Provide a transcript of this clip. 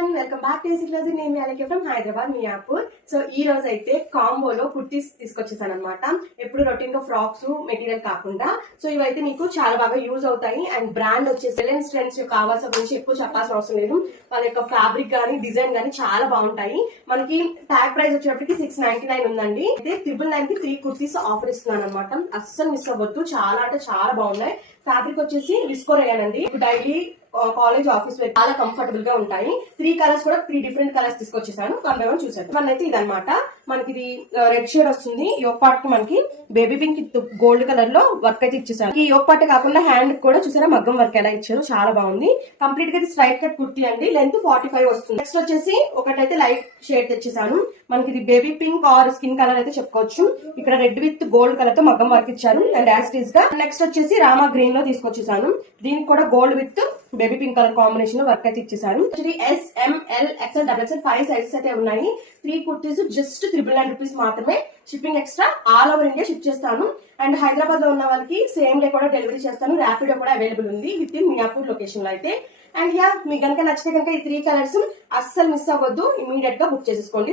Everyone, welcome back to easy class. నేను అలాగే from Hyderabad Miyapur. So ఈ రోజు అయితే కాంబోలో కుర్తీస్ తీసుకొచ్చేసాను అనమాట. ఎప్పుడు రొటీన్ గా ఫ్రాక్స్ మెటీరియల్ కాకుండా సో ఇవైతే మీకు చాలా బాగా యూజ్ అవుతాయి. అండ్ బ్రాండ్ వచ్చేసి రిలయన్స్ ట్రెండ్స్ యొక్క ఆవాస గురించి ఎక్కువ చెప్పాల్సిన అవసరం లేదు. వాళ్ళ యొక్క ఫ్యాబ్రిక్ గానీ డిజైన్ గానీ చాలా బాగుంటాయి. మనకి ట్యాగ్ ప్రైస్ వచ్చేటప్పటికి 699 ఉందండి. అయితే 999 కి 3 కుర్తీస్ ఆఫర్ ఇస్తున్నాను అనమాట. అస్సలు మిస్ అవ్వద్దు, చాలా అంటే చాలా బాగున్నాయి. ఫ్యాబ్రిక్ వచ్చేసి విస్కోరేయానండి. డైలీ కాలేజ్ ఆఫీస్ వేర్ చాలా కంఫర్టబుల్ గా ఉంటాయి. 3 కలర్స్ కూడా 3 డిఫరెంట్ కలర్స్ తీసుకొచ్చేసాను. వన్ బై వన్ చూసాను. వన్ అయితే ఇదనమాట. మనకి ఇది రెడ్ షేడ్ వస్తుంది. యోక్ పార్ట్ కి మనకి బేబీ పింక్ గోల్డ్ కలర్ లో వర్క్ అయితే ఇచ్చేసాను. ఈ యోక్ పార్ట్ కాకుండా హ్యాండ్ కూడా చూసారా మగ్గం వర్క్ ఎలా ఇచ్చారు, చాలా బాగుంది. కంప్లీట్ గా ఇది స్ట్రైట్ కట్ కుర్తీ అండి. లెంత్ 45 వస్తుంది. నెక్స్ట్ వచ్చేసి ఒకటైతే లైట్ షేడ్ తెచ్చేసాను. మనకి ఇది baby pink are skin colour అయితే చెప్పుకోవచ్చు. ఇక్కడ రెడ్ విత్ గోల్డ్ కలర్ తో మగ్గం వర్క్ ఇచ్చారు. అండ్ యాస్టీస్ గా నెక్స్ట్ వచ్చేసి రామా గ్రీన్ లో తీసుకొచ్చేసాను. దీనికి కూడా gold with baby pink colour combination లో వర్క్ అయితే ఇచ్చేసారు. S, M L, XL, double XL 5 sizes అయితే ఉన్నాయి. 3 కుర్తీస్ జస్ట్ 999 రూపీస్ మాత్రమే. Shipping extra all over India ship చేస్తాను. అండ్ హైదరాబాద్ లో ఉన్న వాళ్ళకి సేమ్ డే కూడా డెలివరీ చేస్తాను. ర్యాపిడో కూడా అవైలబుల్ ఉంది విత్ ఇన్ మియాపూర్ లొకేషన్ లో అయితే. అండ్ యా, మీకు కనుక నచ్చితే కనుక ఈ 3 కలర్స్ అస్సలు మిస్ అవ్వద్దు, ఇమీడియట్ గా బుక్ చేసేసుకోండి.